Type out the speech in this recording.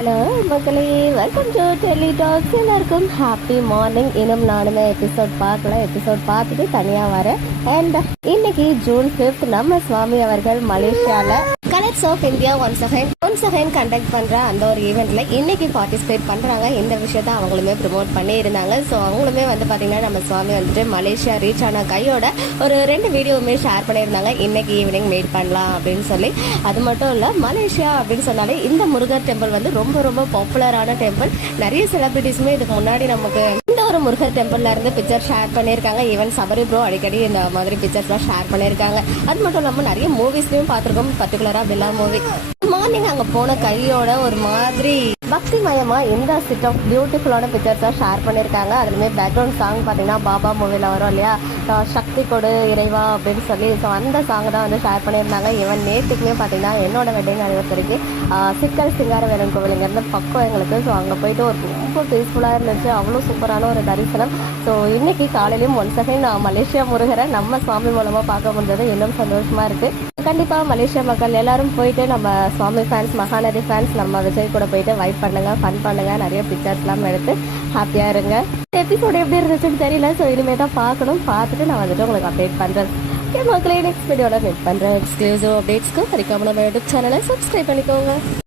Hello மக்களே. Welcome to Delhi talks எல்லாருக்கும் happy morning இன்னும் நானுமே எபிசோட் பார்க்கல. எபிசோட் பார்த்துட்டு தனியாக வரேன். அண்ட் இன்னைக்கு ஜூன் ஃபிஃப்த் நம்ம சுவாமி அவர்கள் மலேசியாவில் colours of India once again once again conduct பண்ணுற அந்த ஒரு ஈவெண்ட்டில் இன்னைக்கு பார்ட்டிசிபேட் பண்ணுறாங்க இந்த விஷயத்த அவங்களுமே ப்ரமோட் பண்ணியிருந்தாங்க. ஸோ அவங்களுமே வந்து பார்த்தீங்கன்னா நம்ம சுவாமி வந்துட்டு மலேசியா ரீச் ஆன கையோட ஒரு ரெண்டு வீடியோவுமே ஷேர் பண்ணியிருந்தாங்க. இன்னைக்கு ஈவினிங் மீட் பண்ணலாம் அப்படின்னு சொல்லி. அது மட்டும் இல்லை மலேசியா அப்படின்னு சொன்னாலே இந்த முருகர் டெம்பிள் வந்து ரொம்ப ரொம்ப பாப்புலரான டெம்பிள் நிறைய செலிபிரிட்டிஸுமே இதுக்கு முன்னாடி நமக்கு ஒரு முருகர் டெம்பிள்ல இருந்து பிக்சர் ஷேர் பண்ணியிருக்காங்க. ஈவன் சபரி ப்ரோ அடிக்கடி இந்த மாதிரி பிக்சர்ஸ்லாம் ஷேர் பண்ணியிருக்காங்க. அது மட்டும் இல்லாமல் நிறைய மூவிஸ்லையும் பார்த்துருக்கோம். பர்டிகுலராக பில்லா மூவி மார்னிங் அங்கே போன கையோட ஒரு மாதிரி பக்தி மயமா இந்த சிட் ஆஃப் பியூட்டிஃபுல்லான பிக்சர்ஸாக ஷேர் பண்ணியிருக்காங்க. அதுலேயுமே பேக்ரவுண்ட் சாங் பார்த்தீங்கன்னா பாபா மூவியில் வரும் இல்லையா? சக்தி கொடு இறைவா அப்படின்னு சொல்லி ஸோ அந்த சாங் தான் வந்து ஷேர் பண்ணியிருந்தாங்க. ஈவன் நேற்றுக்குமே பார்த்தீங்கன்னா என்னோட வெட்டிங் அனிவர்சரிக்கு சிக்கல் சிங்கார வேலன் கோவில் இங்கேருந்து பக்கம் எங்களுக்கு. ஸோ அங்கே போயிட்டு ஒரு ரொம்ப பீஸ்ஃபுல்லாக இருந்துச்சு. அவ்வளோ சூப்பரான ஒரு தரிசனம். ஸோ இன்னைக்கு காலையிலையும் ஒன் செகண்ட் நான் மலேசியா முருகரை நம்ம சுவாமி மூலமாக பார்க்க முடிஞ்சது. இன்னும் சந்தோஷமாக இருக்குது கண்டிப்பாக மலேசியா மக்கள் எல்லாரும் போயிட்டு நம்ம சுவாமி ஃபேன்ஸ் மகாநதி ஃபேன்ஸ் நம்ம விஜய் கூட போயிட்டு வைப் பண்ணுங்க ஃபன் பண்ணுங்க நிறைய பிக்சர்ஸ்லாம் எடுத்து ஹாப்பியாக இருங்க. எபிசோடு எப்படி இருந்துச்சுன்னு தெரியல ஸோ இனிமேல் தான் பார்க்கணும். பார்த்துட்டு நான் வந்துட்டு உங்களுக்கு அப்டேட் பண்ணுறேன் ஓகே மக்களே நெக்ஸ்ட் வீடியோவில் மீட் பண்ணுறேன் எக்ஸ்க்ளூசிவ் அப்டேட்ஸ்க்கு மறக்காம நம்ம யூடியூப் சேனலை சப்ஸ்கிரைப் பண்ணிக்கோங்க.